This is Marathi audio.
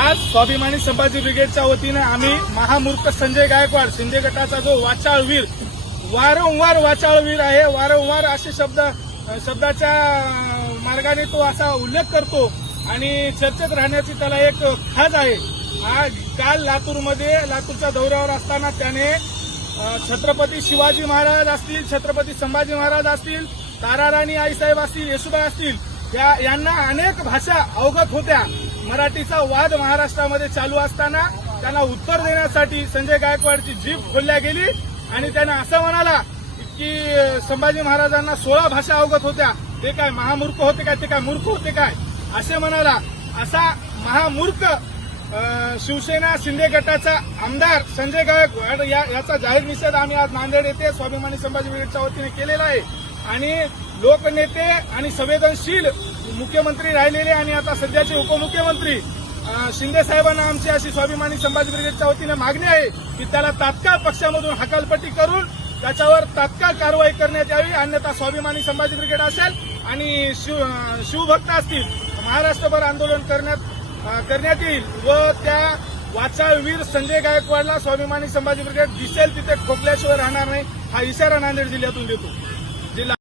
आज स्वाभिमानी संभाजी ब्रिगेडच्या वतीनं आम्ही महामूर्ख संजय गायकवाड शिंदे गटाचा जो वाचाळवीर वारंवार वाचाळवीर आहे वारंवार असे शब्द शब्दाच्या मार्गाने तो असा उल्लेख करतो आणि चर्चेत राहण्याची त्याला एक खाज आहे. आज काल लातूरमध्ये लातूरच्या दौऱ्यावर असताना त्याने छत्रपती शिवाजी महाराज असतील छत्रपती संभाजी महाराज असतील ताराराणी आईसाहेब असतील येशुबाई असतील या यांना अनेक भाषा अवगत होत्या. मराठीचा वाद महाराष्ट्रामध्ये चालू असताना त्यांना उत्तर देण्यासाठी संजय गायकवाडची जीप खोलल्या गेली आणि त्यांना असं म्हणाला की संभाजी महाराजांना सोळा भाषा अवगत होत्या. ते काय महामूर्ख होते काय? ते काय मूर्ख होते काय? असे म्हणाला. असा महामूर्ख शिवसेना शिंदे गटाचा आमदार संजय गायकवाड या याचा जाहीर निषेध आम्ही आज नांदेड येथे स्वाभिमानी संभाजी ब्रिगेडच्या वतीने केलेला आहे. आणि लोकनेते आणि संवेदनशील मुख्यमंत्री राहिलेले आणि आता सध्याचे उपमुख्यमंत्री शिंदे साहेबांना आमची अशी स्वाभिमानी संभाजी ब्रिगेडच्या वतीने मागणी आहे की त्याला तात्काळ पक्षामधून हकालपट्टी करून त्याच्यावर तात्काळ कारवाई करण्यात यावी अन्यथा स्वाभिमानी संभाजी ब्रिगेड असेल आणि शिव शिवभक्त असतील महाराष्ट्रभर आंदोलन करण्यात करण्यात येईल व त्या वाचावीर संजय गायकवाडला स्वाभिमानी संभाजी ब्रिगेड दिसेल तिथे खोकल्याशिवाय राहणार नाही हा इशारा नांदेड जिल्ह्यातून देतो. de la